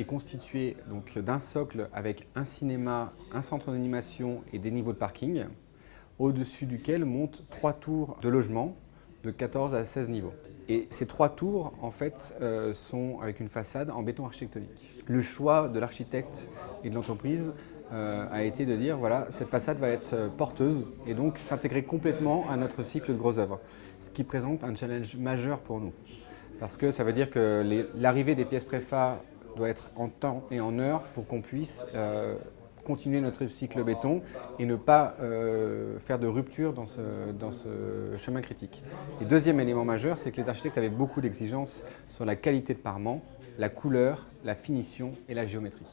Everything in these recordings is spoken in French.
est constitué d'un socle avec un cinéma, un centre d'animation et des niveaux de parking, au-dessus duquel montent 3 tours de logement de 14 à 16 niveaux. Et ces 3 tours, en fait, sont avec une façade en béton architectonique. Le choix de l'architecte et de l'entreprise a été de dire, voilà, cette façade va être porteuse et donc s'intégrer complètement à notre cycle de grosses œuvres, ce qui présente un challenge majeur pour nous. Parce que ça veut dire que l'arrivée des pièces préfa doit être en temps et en heure pour qu'on puisse continuer notre cycle béton et ne pas faire de rupture dans ce chemin critique. Et deuxième élément majeur, c'est que les architectes avaient beaucoup d'exigences sur la qualité de parement, la couleur, la finition et la géométrie.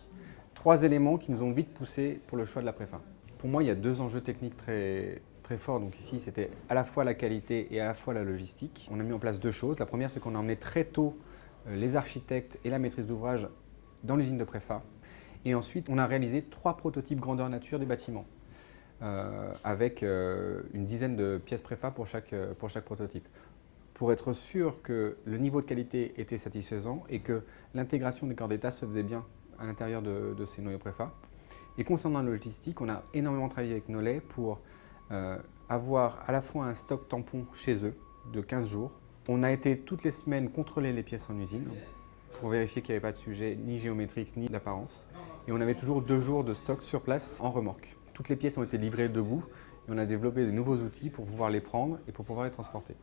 3 éléments qui nous ont vite poussés pour le choix de la préfa. Pour moi, il y a 2 enjeux techniques très forts. Donc ici, c'était à la fois la qualité et à la fois la logistique. On a mis en place 2 choses. La première, c'est qu'on a emmené très tôt les architectes et la maîtrise d'ouvrage dans l'usine de préfa. Et ensuite, on a réalisé 3 prototypes grandeur nature des bâtiments, avec une dizaine de pièces préfa pour chaque prototype, pour être sûr que le niveau de qualité était satisfaisant et que l'intégration des corps d'état se faisait bien à l'intérieur de ces noyaux préfa. Et concernant la logistique, on a énormément travaillé avec Nolay pour avoir à la fois un stock tampon chez eux de 15 jours. On a été toutes les semaines contrôler les pièces en usine pour vérifier qu'il n'y avait pas de sujet ni géométrique ni d'apparence. Et on avait toujours 2 jours de stock sur place en remorque. Toutes les pièces ont été livrées debout et on a développé de nouveaux outils pour pouvoir les prendre et pour pouvoir les transporter.